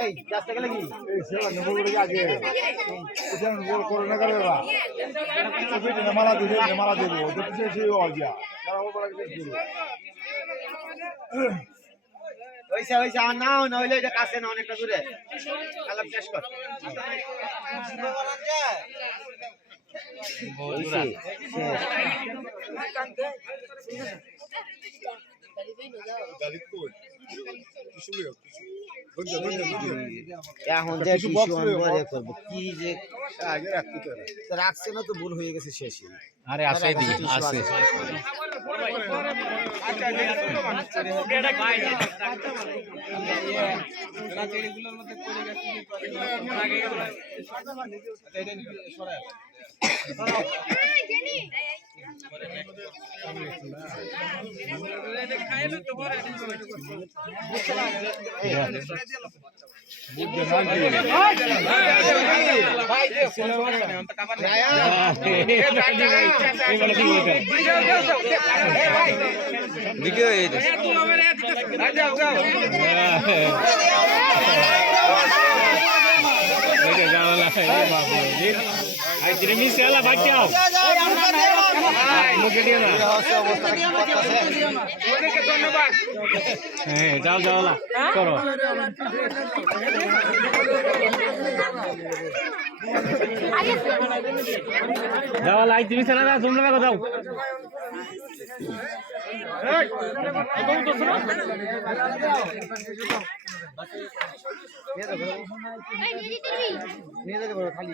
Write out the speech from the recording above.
এই রাস্তা গেলে কি এই সেবা নেবো বলে আগে এটা বল করোনা করে বাবা ওটা মারা দেবো ওটা কিছু সেই হয়ে গিয়া তারা ওপরে কিছু দিল ওইসা ওইসা নাও না হইলে এটা কাছে না অনেকটা দূরে কালাম শেষ কর বলছি এখন যে টিস্যু আনবো করবো কি যে আগে রাখতে পারে রাখছে না তো ভুল হয়ে গেছে শেষই আরে আসে দিকে আসে ভিডিও যাও যাও করো যাও লাইট তুমি সেনা দাও তোমরা যাও নিয়ে যেতে পারো খালি